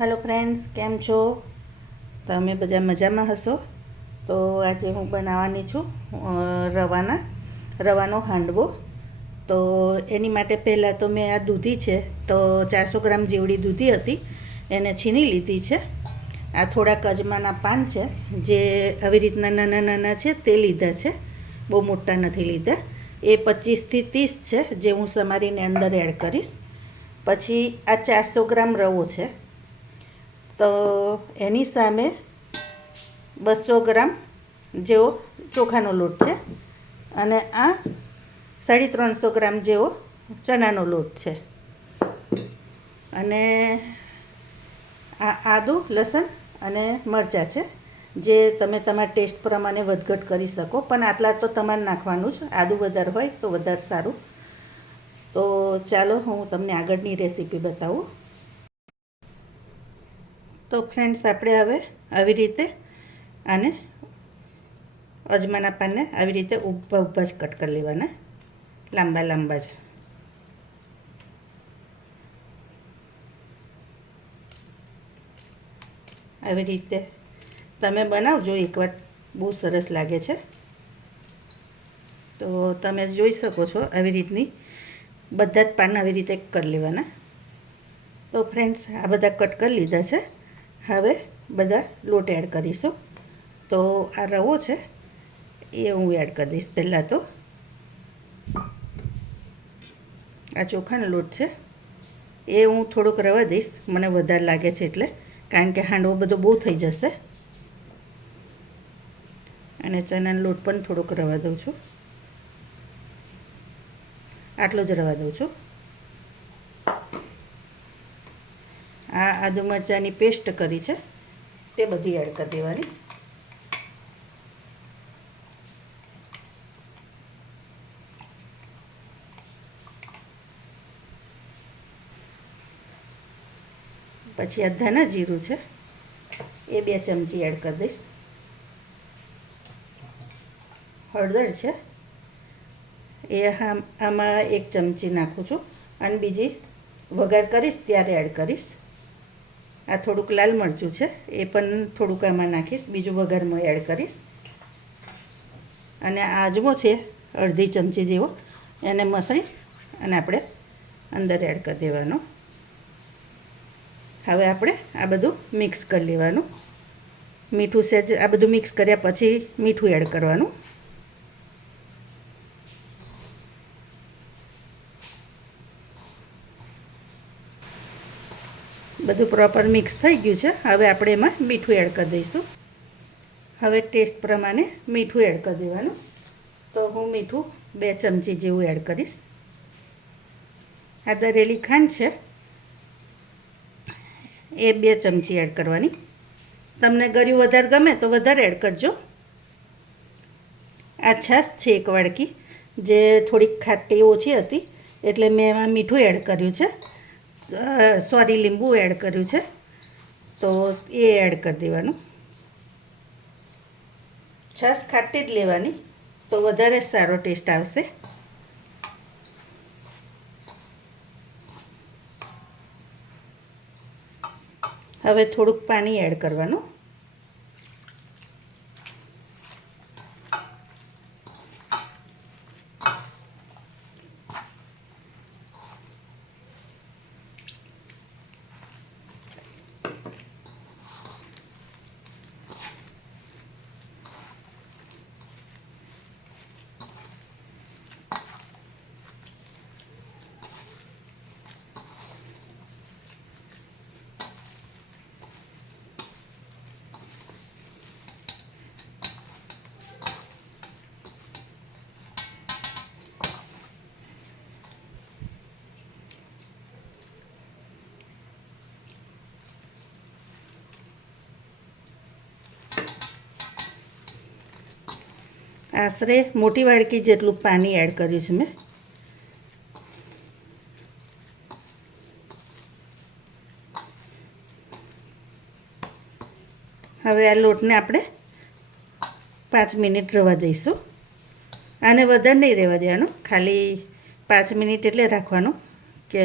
Hello friends કેમ છો? તમે બધા મજામાં હશો. તો આજે હું બનાવવાની છું રવાના, રવાનો હાંડવો. તો એની માટે પહેલાં તો મેં આ દૂધી છે, તો ચારસો ગ્રામ જેવડી દૂધી હતી, એને છીની લીધી છે. આ થોડાક અજમાના પાન છે, જે આવી રીતના નાના નાના છે, તે લીધા છે. બહુ મોટા નથી લીધા. એ પચીસથી ત્રીસ છે, જે હું સમારીને અંદર એડ કરીશ. પછી આ ચારસો ગ્રામ રવો છે તો એની સામે બસો ગ્રામ જેવો ચોખાનો લોટ છે અને આ સાડી ત્રણસો ગ્રામ જેવો ચણાનો લોટ છે. અને આ આદું, લસણ અને મરચાં છે, જે તમે તમારા ટેસ્ટ પ્રમાણે વધઘટ કરી શકો. પણ આટલા તો તમારે નાખવાનું જ. આદું વધારે હોય તો વધારે સારું. તો ચાલો હું તમને આગળની રેસીપી બતાવું. તો ફ્રેન્ડ્સ આપણે હવે આવી રીતે આને અજમાના પાનને આવી રીતે ઊભા ઊભા જ કટ કરી લેવાના. લાંબા લાંબા જ. આવી રીતે તમે બનાવજો એકવાર. બહુ સરસ લાગે છે. તો તમે જોઈ શકો છો આવી રીતની બધા જ પાન આવી રીતે કરી લેવાના. તો ફ્રેન્ડ્સ આ બધા કટ કરી લીધા છે. હવે બધા લોટ એડ કરીશું. તો આ રવો છે, એ હું એડ કરી દઈશ પહેલાં તો. આ ચોખાનો લોટ છે, એ હું થોડોક રવા દઈશ. મને વધારે લાગે છે એટલે, કારણ કે હાંડવો બધો બહુ થઈ જશે. અને ચણાનો લોટ પણ થોડોક રવા દઉં છું. આટલો જ રવા દઉં છું. આ આદુ મરચાંની પેસ્ટ કરી છે. તે બધી એડ કરી દેવાની. પછી આ ધાના જીરું છે. એ બે ચમચી એડ કરી દઈશ. હળદર છે. એ આમાં એક ચમચી નાખું છું. અને બીજી વઘાર કરીશ, ત્યારે એડ કરીશ. આ થોડુંક લાલ મરચું છે, એ પણ થોડુંક આમાં નાખીશ, બીજું વઘારમાં એડ કરીશ. અને આ છે, અડધી ચમચી જેવો, એને મસળી અને આપણે અંદર એડ કરી દેવાનો. હવે આપણે આ બધું મિક્સ કરી લેવાનું. મીઠું સહેજ આ બધું મિક્સ કર્યા પછી મીઠું એડ કરવાનું. બધું પ્રોપર મિક્સ થઈ ગયું છે. હવે આપણે એમાં મીઠું એડ કરી દઈશું. હવે ટેસ્ટ પ્રમાણે મીઠું એડ કરી દેવાનું. તો હું મીઠું બે ચમચી જેવું એડ કરીશ. આ દરેલી ખાંડ છે. એ બે ચમચી એડ કરવાની. તમને ગળ્યું વધારે ગમે તો વધારે એડ કરજો. આ છાશ છે એક વાડકી, જે થોડીક ખાટી ઓછી હતી, એટલે મેં એમાં મીઠું એડ કર્યું છે. સોરી, લીંબુ એડ કર્યું છે. તો એ એડ કરી દેવાનું. છાશ ખાટી જ લેવાની, તો વધારે સારો ટેસ્ટ આવશે. હવે થોડુંક પાણી એડ કરવાનું. આશરે મોટી વાડકી જેટલું પાણી એડ કર્યું છે મેં. હવે આ લોટને આપણે પાંચ મિનિટ રવા દઈશું. આને વધારે નહીં રહેવા દેવાનું, ખાલી પાંચ મિનિટ એટલે રાખવાનું કે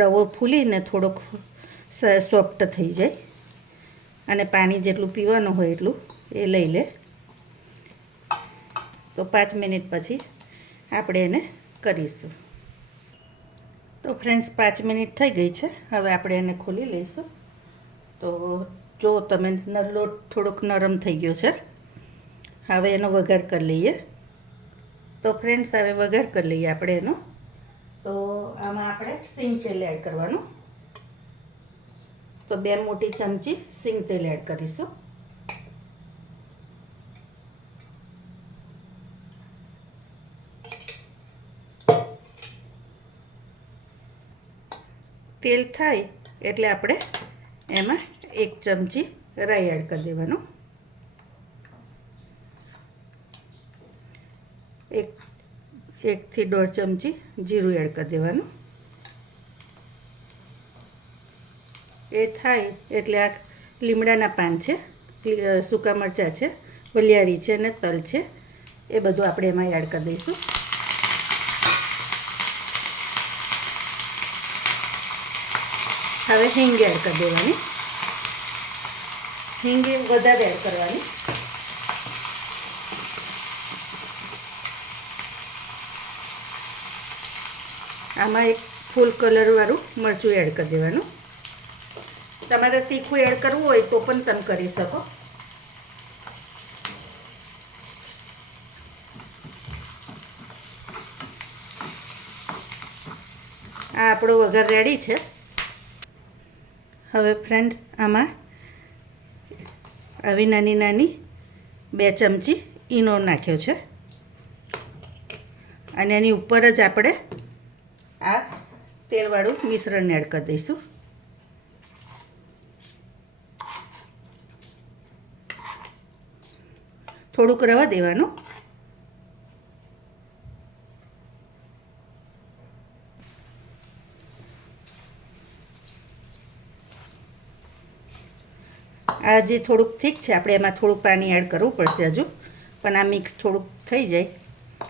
રવો ફૂલીને થોડોક સોફ્ટ થઈ જાય. અને પાણી જેટલું પીવાનું હોય એટલું એ લઈ લે. તો પાંચ મિનિટ પછી આપણે એને કરીશું. તો ફ્રેન્ડ્સ, પાંચ મિનિટ થઈ ગઈ છે. હવે આપણે એને ખોલી લઈશું. તો જો તમે લોટ થોડોક નરમ થઈ ગયો છે, હવે એનો વઘાર કરી લઈએ. તો ફ્રેન્ડ્સ, હવે વઘાર કરી લઈએ આપણે એનો. તો આમાં આપણે સિંગ તેલ એડ કરવાનું. તો બે મોટી ચમચી સિંગ તેલ એડ કરીશું. તેલ થાય એટલે આપણે એમાં એક ચમચી રાઈ એડ કરી દેવાનું. એક, એકથી દોઢ ચમચી જીરું એડ કરી દેવાનું. એ થાય એટલે આ લીમડાના પાન છે સૂકા મરચાં છે વલિયારી છે અને તલ છે, એ બધું આપણે એમાં એડ કરી દઈશું. હવે હિંગ એડ કરી દેવાની. હિંગ વધારે એડ કરવાની. આમાં એક ફૂલ કલરવાળું મરચું એડ કરી દેવાનું. તમારે તીખું એડ કરવું હોય તો પણ તમે કરી શકો. આ આપણો વઘાર રેડી છે. હવે ફ્રેન્ડ્સ આમાં આવી નાની નાની બે ચમચી ઈનો નાખ્યો છે. અને એની ઉપર જ આપણે આ તેલવાળું મિશ્રણ એડ કરી દઈશું. થોડુંક રવા દેવાનું. આ જે થોડુંક ઠીક છે. આપણે એમાં થોડુંક પાણી એડ કરવું પડશે હજુ. પણ આ મિક્સ થોડુંક થઈ જાય.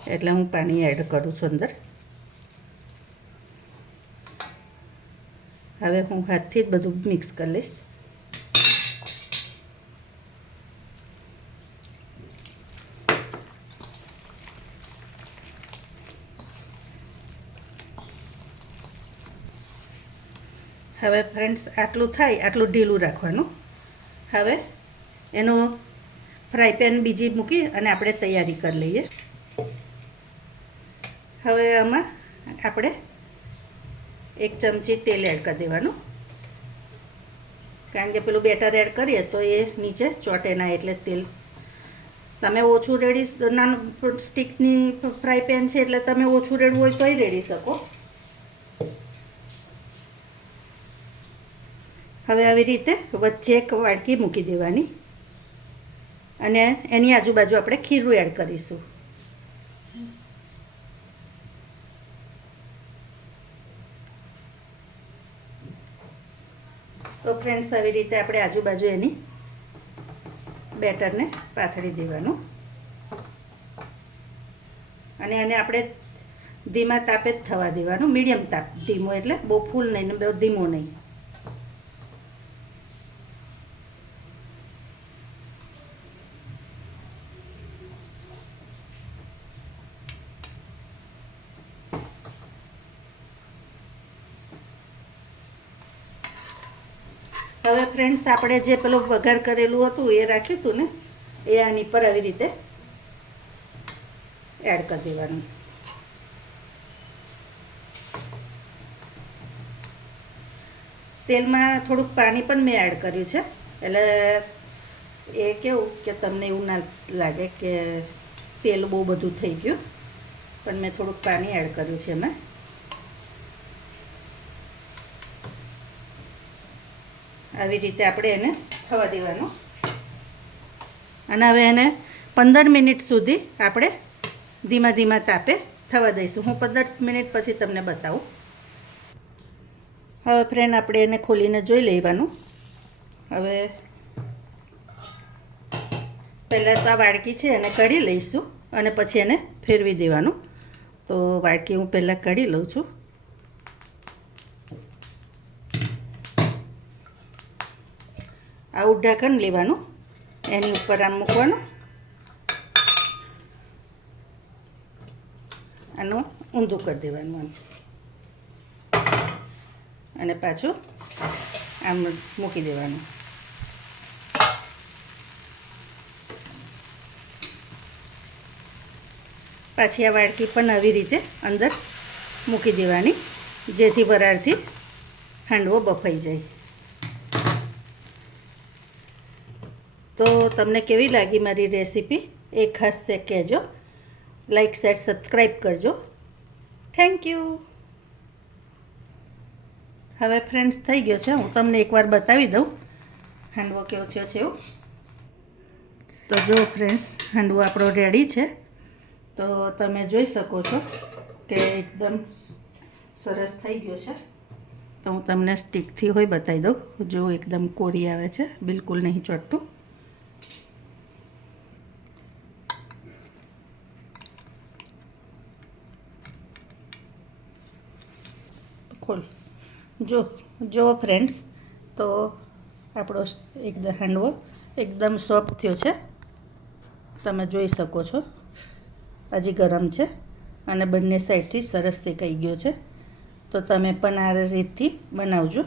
એટલે હું પાણી એડ કરું છું અંદર. હવે હું હાથથી જ બધું મિક્સ કરી લઈશ. હવે ફ્રેન્ડ્સ આટલું થાય, આટલું ઢીલું રાખવાનું. હવે એનો ફ્રાય પેન બીજી મૂકી અને આપણે તૈયારી કરી લઈએ. હવે આમાં આપણે એક ચમચી તેલ એડ કરી દેવાનું. કારણ કે પેલું બેટર એડ કરીએ તો એ નીચે ચોટે ના એટલે તેલ. તમે ઓછું રેડી, નાનું સ્ટીકની ફ્રાય પેન છે એટલે તમે ઓછું રેડવું હોય તોય રેડી શકો. હવે આવી રીતે વચ્ચે એક વાડકી મૂકી દેવાની. અને એની આજુબાજુ આપણે ખીરું એડ કરીશું. તો ફ્રેન્ડ્સ, આવી રીતે આપણે આજુબાજુ એની બેટરને પાથળી દેવાનું. અને એને આપણે ધીમા તાપે જ થવા દેવાનું. મીડિયમ તાપ, ધીમો એટલે બહુ ફૂલ નહીં, બહુ ધીમો નહીં. હવે ફ્રેન્ડ્સ આપણે જે પેલો વઘાર કરેલું હતું એ રાખ્યું હતું ને, એ આની પર આવી રીતે એડ કરી દેવાનું. તેલમાં થોડુંક પાણી પણ મેં એડ કર્યું છે, એટલે એ કેવું કે તમને એવું ના લાગે કે તેલ બહુ બધું થઈ ગયું, પણ મેં થોડુંક પાણી એડ કર્યું છે એમાં. આવી રીતે આપણે એને થવા દેવાનું. અને હવે એને પંદર મિનિટ સુધી આપણે ધીમા ધીમા તાપે થવા દઈશું. હું પંદર મિનિટ પછી તમને બતાવું. હવે ફ્રેન્ડ આપણે એને ખોલીને જોઈ લેવાનું. હવે પહેલાં તો આ વાડકી છે એને કઢી લઈશું અને પછી એને ફેરવી દેવાનું. તો વાડકી હું પહેલાં કઢી લઉં છું. આવું ઢાંકણ લેવાનું. એની ઉપર આમ મૂકવાનું. આનું ઊંધું કરી દેવાનું આમ. અને પાછું આમ મૂકી દેવાનું. પાછી આ વાડકી પણ આવી રીતે અંદર મૂકી દેવાની, જેથી વરાળથી હાંડવો બફાઈ જાય. તો તમને કેવી લાગી મારી રેસીપી? એ ખાસ છે કહેજો. લાઈક શેર સબસ્ક્રાઈબ કરજો. થેન્ક યુ હવે ફ્રેન્ડ્સ થઈ ગયો છે. હું તમને એકવાર બતાવી દઉં. હાંડવો કેવો થયો છે એવું. તો જો ફ્રેન્ડ્સ હાંડવો આપણો રેડી છે. તો તમે જોઈ શકો છો કે એકદમ સરસ થઈ ગયો છે. તો હું તમને સ્ટીકથી હોય બતાવી દઉં. જો એકદમ કોરી આવે છે, બિલકુલ નહીં ચોટતું. ખોલ. જો જો ફ્રેન્ડ્સ તો આપણો એકદમ હાંડવો એકદમ સોફ્ટ થયો છે. તમે જોઈ શકો છો. હજી ગરમ છે અને બંને સાઈડથી સરસ શેકાઈ ગયો છે. તો તમે પણ આ રીતથી બનાવજો.